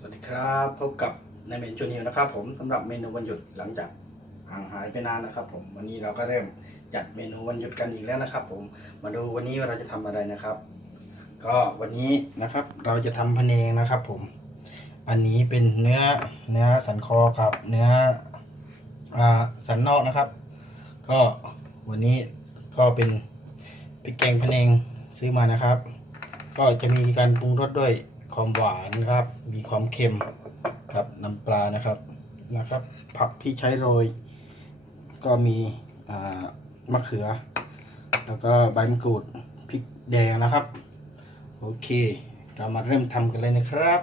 สวัสดีครับพบกับนายเมนจูนิวนะครับ ผมสำหรับเมนูวันหยุดหลังจากห่างหายไปนานนะครับ ผมวันนี้เราก็เริ่มจัดเมนูวันหยุดกันอีกแล้วนะครับ ผมมาดูวันนี้เราจะทำอะไรนะครับ ก็วันนี้นะครับเราจะทำพะเนงนะครับ ผม อันนี้เป็นเนื้อเนื้อสันคอกับเนื้ออสันนอกนะครับ ก็วันนี้ก็เป็นพริกแกงพะเนงซื้อมานะครับ ก็จะมีการปรุงรสด้วย ความหวานครับ มีความเค็มกับน้ำปลานะครับนะครับ ผักที่ใช้โรย ก็มีมะเขือ แล้วก็ใบมะกรูดพริกแดงนะครับ โอเคเรามาเริ่มทำกันเลยนะครับ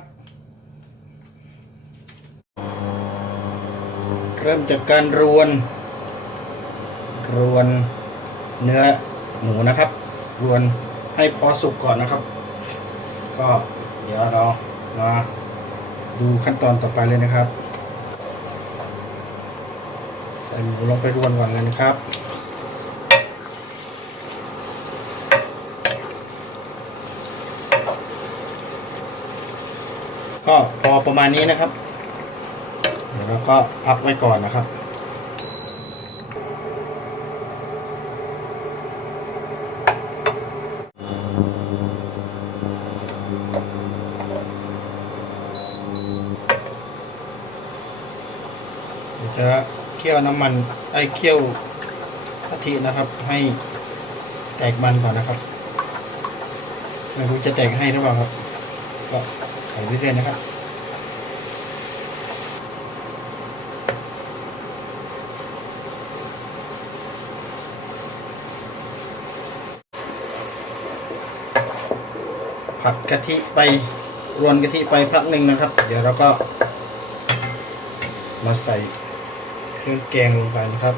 เริ่มจากการรวน รวนเนื้อหมูนะครับ รวนให้พอสุกก่อนนะครับ ก็ เดี๋ยวเรามาดูขั้นตอนต่อไปเลยนะครับ ใส่หมูลงไปรวนก่อนเลยนะครับก็พอประมาณนี้นะครับ เดี๋ยวเราก็พักไว้ก่อนนะครับ เดี๋ยวจะเคี่ยวน้ำมันไอ้เคี่ยวกะทินะครับ ให้แตกมันก่อนนะครับไม่รู้จะแตกให้หรือเปล่าครับ ก็ใส่เรื่อยๆนะครับผัดกะทิไปรวนกะทิไปพักหนึ่งนะครับ เดี๋ยวเราก็มาใส่ เครื่องแกงลงไปนะครับ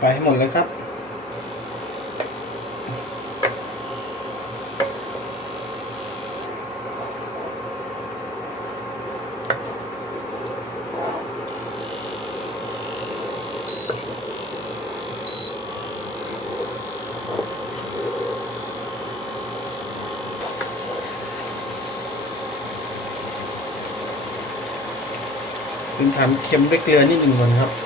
ไปให้หมดเลยครับเป็นทำเค็มด้วยเกลือนิดหนึ่งก่อนครับ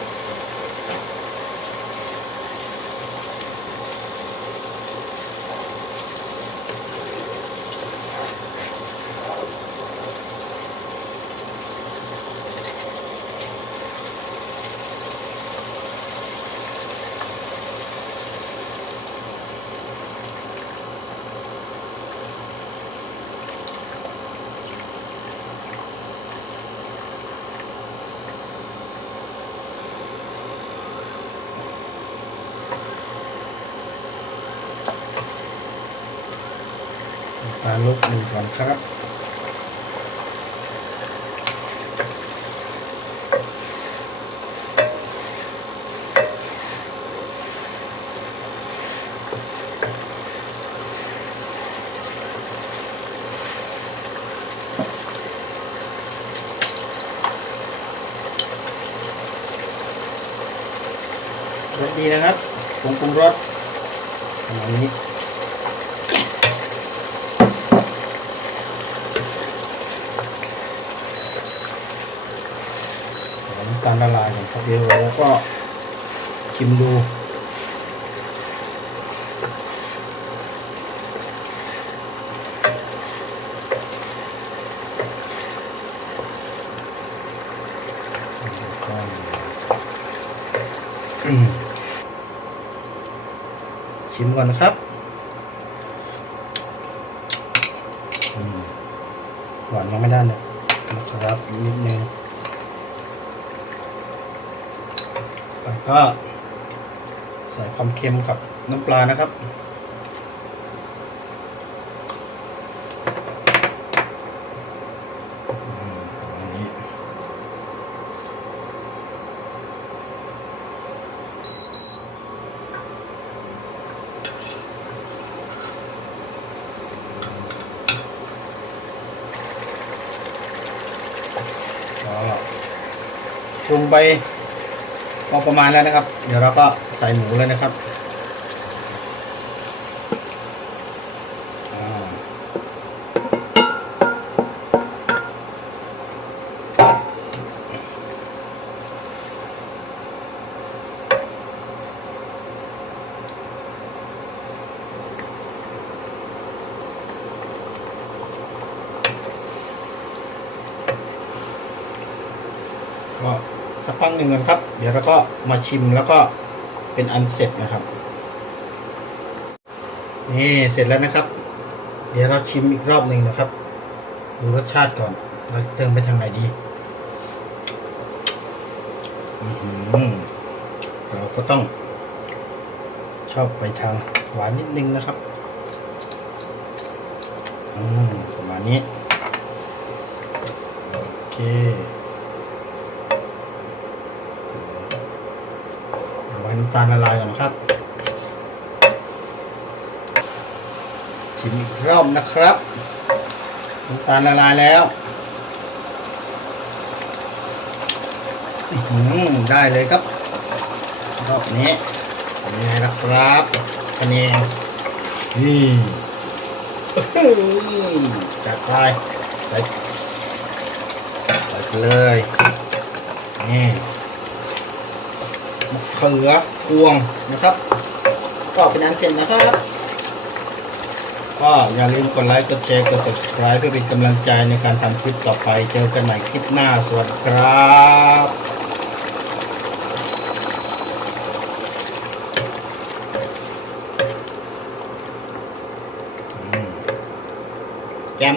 าลูกหนึ่งก่อนครับรสดีนะครับปรุงปรุงรสประมาณนี้ น้ำตาลละลายก่อนครับเดี๋ยวเราก็ชิมดูชิมก่อนนะครับหวานยังไม่ได้เลยนะครับนิดนึง แล้วก็ ใส่ความเค็มกับน้ำปลานะครับ็ปรุงไป พอประมาณแล้วนะครับ เดี๋ยวเราก็ใส่หมูเลยนะครับอ่าก็ สักพักหนึ่งนะครับ เดี๋ยวเราก็มาชิมแล้วก็เป็นอันเสร็จนะครับ นี่เสร็จแล้วนะครับ เดี๋ยวเราชิมอีกรอบหนึ่งนะครับ ดูรสชาติก่อน เราจะเติมไปทางไหนดีเราก็ต้อง ชอบไปทางหวานนิดนึงนะครับประมาณนี้ โอเค ไว้น้ำตาลละลายก่อนนะครับ ชิมอีกรอบนะครับน้ำตาลละลายแล้วอื้อหือได้เลยครับ รอบนี้เป็นไงล่ะครับคะแนนนี่อื้หือจัดไปใส่ไปเลยนี่ เขือพวงนะครับ ก็เป็นอันเสร็จนะครับ ก็อย่าลืมกดไลค์กดแชร์กด subscribe เพื่อเป็นกำลังใจในการทำคลิปต่อไป เจอกันใหม่คลิปหน้าสวัสดีครับแจม